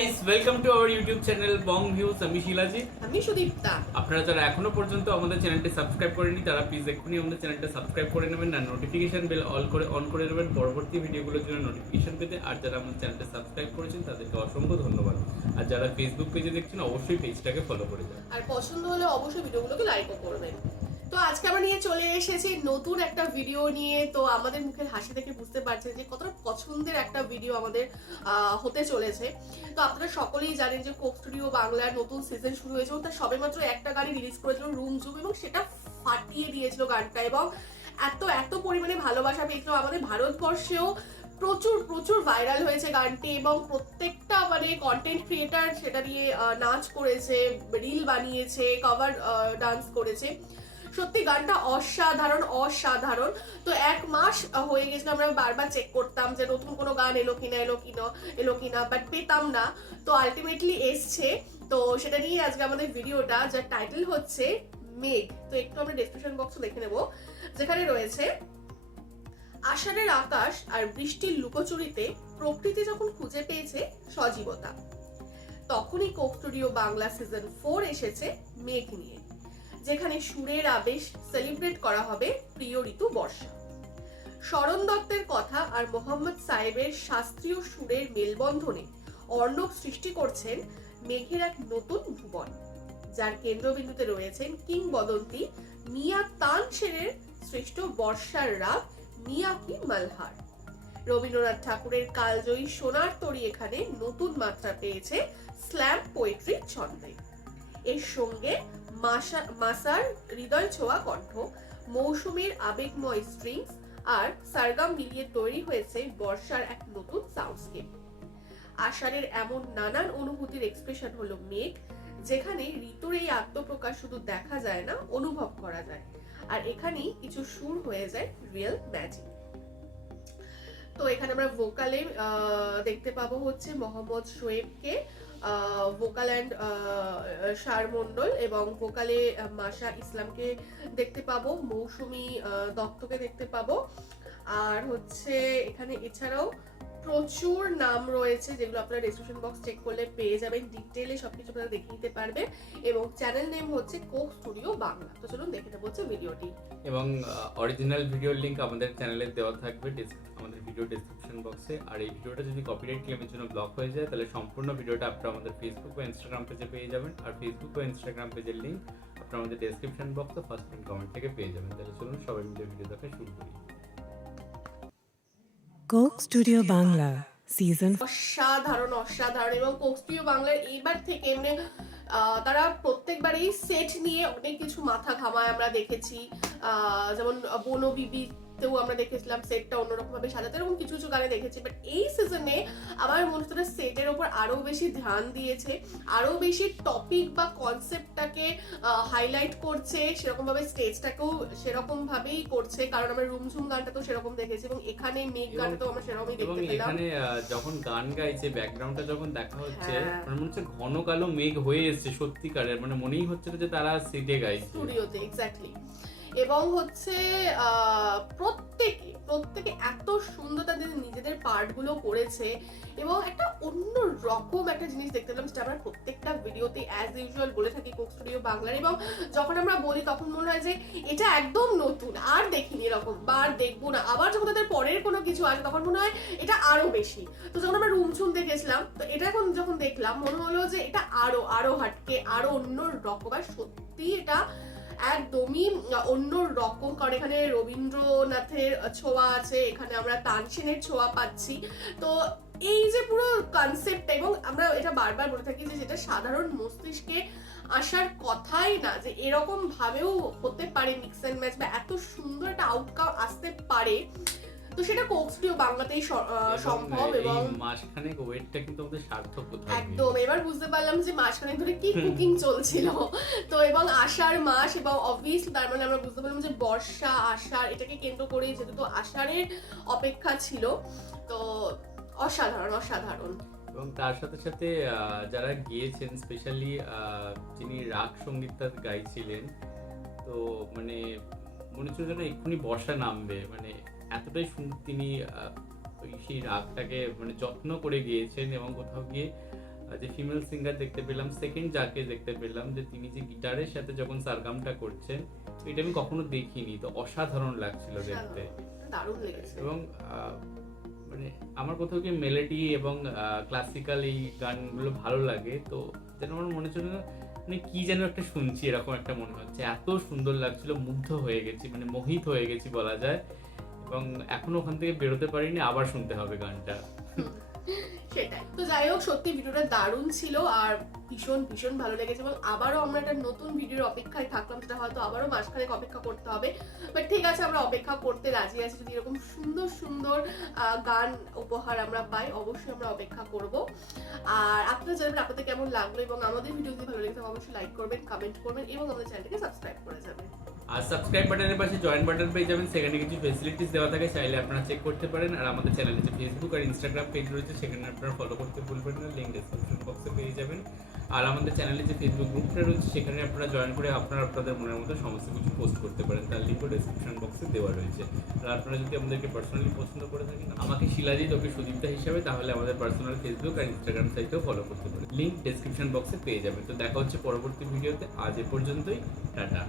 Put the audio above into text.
Guys, welcome to our YouTube channel Bong views. আমি শিলাজি, আমি সুদীপ্তা। আপনারা যারা এখনো পর্যন্ত আমাদের চ্যানেলটি সাবস্ক্রাইব করেনি তারা প্লিজ এক্ষুনি আমাদের চ্যানেলটা সাবস্ক্রাইব করে নেবেন, আর নোটিফিকেশন বেল অন করে নেবেন পরবর্তী ভিডিওগুলোর জন্য নোটিফিকেশন পেতে। আর যারা আমাদের চ্যানেলটা সাবস্ক্রাইব করেছেন তাদেরকে অসংখ্য ধন্যবাদ। আর যারা ফেসবুক পেজে দেখছেন অবশ্যই পেজটাকে ফলো করে যান, আর পছন্দ হলে অবশ্যই ভিডিওগুলোকে লাইকও করবেন। তো আজকে আমরা নিয়ে চলে এসেছি নতুন একটা ভিডিও নিয়ে। তো আমাদের মুখের হাসি দেখে বুঝতে পারছেন যে কতটা পছন্দের একটা ভিডিও আমাদের হতে চলেছে। তো আপনারা সকলেই জানেন যে কোক স্টুডিও বাংলার নতুন সিজন শুরু হয়েছে এবং তার সবেমাত্র একটা গানই রিলিজ করেছিল রুম জুম, এবং সেটা ফাটিয়ে দিয়েছিল গানটা, এবং এত পরিমাণে ভালোবাসা পেয়েছিল আমাদের ভারতবর্ষেও। প্রচুর প্রচুর ভাইরাল হয়েছে গানটি, এবং প্রত্যেকটা মানে কন্টেন্ট ক্রিয়েটার সেটা নিয়ে নাচ করেছে, রিল বানিয়েছে, কভার ডান্স করেছে। সত্যি গানটা অসাধারণ অসাধারণ। তো এক মাস হয়ে গেছিল, আমরা বারবার চেক করতাম যে নতুন কোনো গান এলো কিনা, বাট পেতাম না। তো আলটিমেটলি এসছে। তো সেটা নিয়ে আজকে আমাদের ভিডিওটা, যার টাইটেল হচ্ছে মেঘ। তো একটু আমরা ডেসক্রিপশন বক্সে দেখে নেব, যেখানে রয়েছে আষাঢ়ের আকাশ আর বৃষ্টির লুকোচুরিতে প্রকৃতি যখন খুঁজে পেয়েছে সজীবতা, তখনই কোক স্টুডিও বাংলা সিজন 4 এসেছে মেঘ নিয়ে, যেখানে সুরের আবেশ সেলিব্রেট করা হবে প্রিয় ঋতু বর্ষা। শরণ দত্তের কথা আর মোহাম্মদ সাহেবের শাস্ত্রীয় সুরের মেলবন্ধনে অর্ণব সৃষ্টি করছেন মেঘের এক নতুন ভুবন, যার কেন্দ্রবিন্দুতে রয়েছেন কিংবদন্তি মিয়া তানসেনের সৃষ্ট বর্ষার রাগ মিয়া কি মালহার। রবীন্দ্রনাথ ঠাকুরের কালজয়ী সোনার তরী এখানে নতুন মাত্রা পেয়েছে স্ল্যাম পোয়েট্রি ছন্দে। এর সঙ্গে মাসার হৃদয় ছোঁয়া কণ্ঠ, মৌসুমীর আবেগময় স্ট্রিংস আর সারগাম মিলিয়ে তৈরি হয়েছে বর্ষার এক নতুন সাউন্ডস্কেপ। আষাঢ়ের এমন নানান অনুভূতির এক্সপ্রেশন হলো মেঘ, যেখানে ঋতুর এই আত্মপ্রকাশ শুধু দেখা যায় না, অনুভব করা যায়। আর এখানেই কিছু সুর হয়ে যায় রিয়েল ম্যাজিক। তো এখানে আমরা ভোকালে দেখতে পাবো হচ্ছে মোহাম্মদ শোয়েবকে, ভোকাল অ্যান্ড শার মন্ডল, এবং ভোকালে মাসা ইসলামকে দেখতে পাবো, মৌসুমী দত্তকে দেখতে পাবো। আর হচ্ছে এখানে এছাড়াও প্রচুর নাম রয়েছে, যেগুলো আপনারা ডেসক্রিপশন বক্স চেক করলে পেয়ে যাবেন, ডিটেইলে সবকিছু আপনারা দেখে নিতে পারবেন। এবং চ্যানেল নেম হচ্ছে কোক স্টুডিও বাংলা। তো চলুন দেখে নেবো হচ্ছে ভিডিওটি, এবং অরিজিনাল ভিডিওর লিংক আমাদের চ্যানেলে দেওয়া থাকবে আমাদের ভিডিও ডেসক্রিপশন বক্সে। আর এই ভিডিওটা যদি কপিরাইট ক্লেমের জন্য ব্লক হয়ে যায় তাহলে সম্পূর্ণ ভিডিওটা আপনারা আমাদের ফেসবুক বা ইনস্টাগ্রাম পেজে পেয়ে যাবেন। আর ফেসবুক বা ইনস্টাগ্রাম পেজের লিংক আপনারা আমাদের ডেসক্রিপশন বক্সে ফার্স্ট পিন কমেন্ট থেকে পেয়ে যাবেন। তাহলে চলুন সবাই মিলে ভিডিও দেখা শুরু করি। কোক স্টুডিও বাংলা সিজন অসাধারণ অসাধারণ। এবং কোক স্টুডিও বাংলার এইবার থেকে এমনি তারা প্রত্যেকবারই সেট নিয়ে অনেক কিছু মাথা ঘামায় আমরা দেখেছি। যেমন বনো বিবিতেও আমরা দেখেছিলাম সেটটা অন্যরকম ভাবে সাজাতে, এরকম কিছু কিছু গানে দেখেছি। বাট এই সিজনে আমার মনে হচ্ছে সেটের ওপর আরো বেশি ধ্যান দিয়েছে, আরো বেশি টপিক বা কনসেপ্টটাকে হাইলাইট করছে, সেরকম ভাবে স্টেজটাকেও সেরকম ভাবেই করছে। কারণ আমরা রুমঝুম গানটা তো সেরকম দেখেছি, এবং এখানে মেঘ গানটা তো আমরা সেরকমই দেখতে পেলাম। এখানে যখন গান গাইছে ব্যাকগ্রাউন্ডটা যখন দেখা হচ্ছে, মানে মনে হচ্ছে ঘন কালো মেঘ হয়ে এসেছে সত্যিকারের, মানে মনেই হচ্ছে যে তারা সিটে গাইছে স্টুডিওতে। এক্স্যাক্টলি। এবং হচ্ছে প্রত্যেকে এত সুন্দর তাদের নিজেদের পার্ট গুলো করেছে, এবং একটা অন্য রকম একটা জিনিস দেখতে পেলাম, যেটা আমরা প্রত্যেকটা ভিডিওতে অ্যাজ ইউজুয়াল বলে থাকি কোক স্টুডিও বাংলার। এবং যখন আমরা বলি তখন মনে হয় যে এটা একদম নতুন, আর দেখিনি এরকম, বা আর দেখবো না। আবার যখন তাদের পরের কোনো কিছু আসে তখন মনে হয় এটা আরো বেশি। তো যখন আমরা রুমঝুম দেখেছিলাম, তো এটা এখন যখন দেখলাম মনে হলো যে এটা আরো আরো হাটকে, আরো অন্য রকম। আর সত্যি এটা একদমই অন্য রকম, কারণ এখানে রবীন্দ্রনাথের ছোঁয়া আছে, এখানে আমরা তানসেনের ছোঁয়া পাচ্ছি। তো এই যে পুরো কনসেপ্টটা, এবং আমরা এটা বারবার বলে থাকি যে যেটা সাধারণ মস্তিষ্কে আসার কথাই না, যে এরকম ভাবেও হতে পারে মিক্স এন্ড ম্যাচ, বা এত সুন্দর একটা আউটকাম আসতে পারে, তো সেটা কোক স্টুডিও বাংলাতেই সম্ভব। এবং মাসখানেক ওয়েটটা কিন্তু আমাদের সার্থক হতো একদম। এবার বুঝতে পারলাম যে মাসখানেক ধরে কি কুকিং চলছিল। তো এবং আষাঢ় মাস, এবং অবভিয়াসলি তার মানে আমরা বুঝতে পারলাম যে বর্ষা আষাঢ় এটাকে কেন্দ্র করে, যেহেতু তো আষাঢ়ের অপেক্ষা ছিল। তো অসাধারণ অসাধারণ। এবং তার সাথে সাথে যারা গিয়েছেন, স্পেশালি যিনি রাগ সঙ্গীতটা গাইছিলেন, তো মানে মনে হচ্ছিল যেন এক্ষুনি বর্ষা নামবে, মানে এতটাই সুন্দর তিনি সেই রাগটাকে মানে যত্ন করে গিয়েছেন। এবং কোথাও গিয়ে যে ফিমেল সিঙ্গার দেখতে পেলাম, সেকেন্ড যাকে দেখতে পেলাম যে তিনি যে গিটারের সাথে যখন সারগামটা করছেন, এটা আমি কখনো দেখিনি, তো অসাধারণ লাগছিল দেখতে, দারুণ লেগেছে। এবং মানে আমার কোথাও কি মেলোডি এবং ক্লাসিক্যাল এই গানগুলো ভালো লাগে, তো যেন আমার মনে হচ্ছিল মানে কি যেন একটা শুনছি এরকম একটা মনে হচ্ছে, এত সুন্দর লাগছিল, মুগ্ধ হয়ে গেছি, মানে মোহিত হয়ে গেছি বলা যায়, এবং এখনো ওখান থেকে বেরোতে পারিনি, আবার শুনতে হবে গানটা। সেটাই। তো যাই হোক, সত্যি ভিডিওটা দারুণ ছিল আর ভীষণ ভীষণ ভালো লেগেছে, এবং আবারও আমরা একটা নতুন ভিডিওর অপেক্ষায় থাকলাম, যেটা হয়তো আবারও মাসখানেক অপেক্ষা করতে হবে, বাট ঠিক আছে, আমরা অপেক্ষা করতে রাজি আছি। যদি এরকম সুন্দর সুন্দর গান উপহার আমরা পাই, অবশ্যই আমরা অপেক্ষা করব। আর আপনারা জানাবেন আপনাদের কেমন লাগলো, এবং আমাদের ভিডিও যদি ভালো লেগে থাকে অবশ্যই লাইক করবেন, কমেন্ট করবেন, এবং আমাদের চ্যানেলটাকে সাবস্ক্রাইব করে যাবেন। আর সাবস্ক্রাইব বাটনের পাশে জয়েন বাটন পেয়ে যাবেন, সেখানে কিছু ফেসিলিটিস দেওয়া থাকে, চাইলে আপনারা চেক করতে পারেন। আর আমাদের চ্যানেলে যে ফেসবুক আর ইনস্টাগ্রাম পেজ রয়েছে, সেখানে আপনারা ফলো করতে ভুলবেন না, লিঙ্ক ডেসক্রিপশন বক্সে পেয়ে যাবেন। আর আমাদের চ্যানেলে যে ফেসবুক গ্রুপটা রয়েছে, সেখানে আপনারা জয়েন করে আপনারা আপনাদের মনের মতো সমস্ত কিছু পোস্ট করতে পারেন, তার লিঙ্কও ডেসক্রিপশন বক্সে দেওয়া রয়েছে। আর আপনারা যদি আমাদেরকে পার্সোনালি পছন্দ করে থাকেন, আমাকে শিলাজিৎ ওকে সুদীপ্তা হিসাবে, তাহলে আমাদের পার্সোনাল ফেসবুক আর ইনস্টাগ্রাম সাইটেও ফলো করতে পারেন, লিঙ্ক ডেসক্রিপশন বক্সে পেয়ে যাবেন। তো দেখা হচ্ছে পরবর্তী ভিডিওতে, আজ এ পর্যন্তই, টাটা।